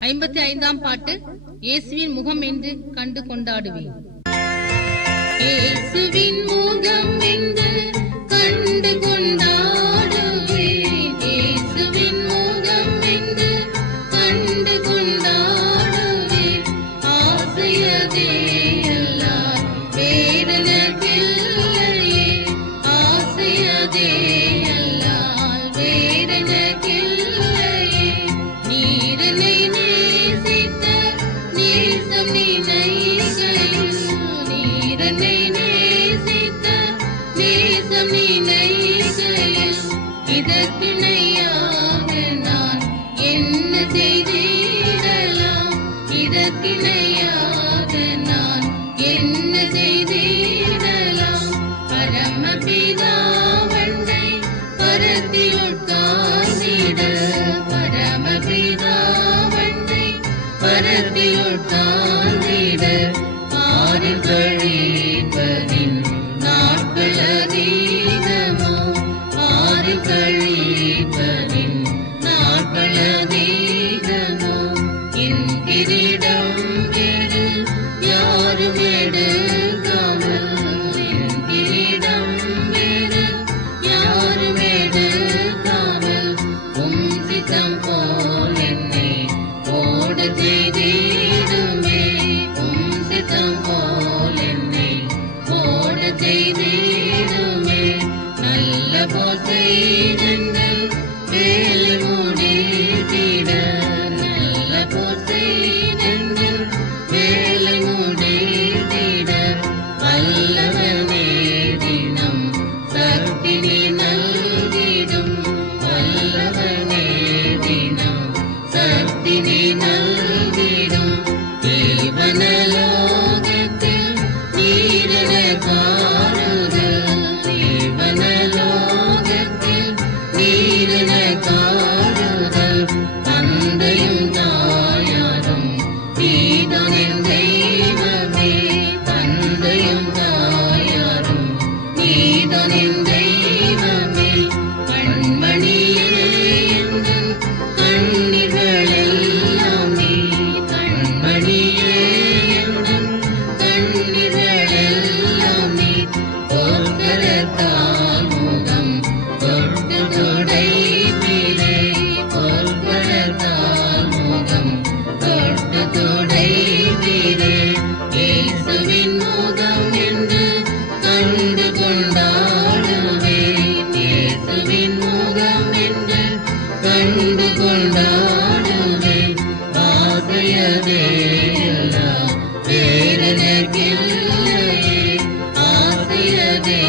55ஆம் பாட்டு இயேசுவின் முகம் என்று கண்டு கொண்டாடுவேன். இயேசுவின் முகம் என்று கண்டு கொண்டாடுவேன். இயேசுவின் முகம் என்று கண்டு கொண்டாடுவேன். ஆசையதே எல்லாம் வேறெனக்கில்லையே. ஆசையதே எல்லாம் வேறெனக்கில்லையே. நீரனை நேசித்த நேசம் நினைக்கையில், நீரனை நேசித்த நேசம் நினைக்கையில், இதற்கிணையாக நான் என்ன செய்திடலாம்? இதற்கிணையாக நான் என்ன செய்திடலாம்? பரமபிதாவண்டை பரத்தி உட்கார்ந்திட, பரமபிதாவண்டை பரத்தி உட்கார்ந்திட, ஆறில் கழிப்பதின் நாட்கள் அதிகமோ, ஆறில் கழிப்பதின் நாட்கள் அதிகமோ. என் கிரீடம் வேறு யாரும் எடுக்காமல், என் கிரீடம் வேறு யாரும் எடுக்காமல், உம் சித்தம் போல் என்னை ஓட செய்திடுமே. உம் சித்தம் போல் என்னை ஓட செய்திடுமே. நல்ல போல் செய்தங்கள் வேலை முடித்திட, நல்ல போல் செய்தங்கள் வேலை முடித்திட, வல்லவனே தினம் சக்தினி நல்கிடும், வல்லவனே தினம் சக்தினி நல்கிடும். ஜீவனலோகத்தில் நீரெனக்காருதல், ஜீவனலோகத்தில் நீரெனக்காருதல். தந்தையும் தாயாரும் நீதான் என் தெய்வமே, தந்தையும் தாயாரும் நீதான் என் தெய்வமே. கண்மணியே எந்தன் கண்ணீர்களெல்லாம் நீ, கண்மணியே எந்தன் கண்ணீர்களெல்லாம் நீ. பொற்கரத்தால் முகம் தொட்டு துடைப்பீரே, பொற்கரத்தால் முகம் தொட்டு துடைப்பீரே. இயேசுவின் முகம் என்று கண்டு கொண்டாடுவேன். இயேசுவின் முகம் என்று கண்டு கொண்டாடுவேன். ஆசையதே எல்லாம் வேறெனக்கில்லையே. ஆசையதே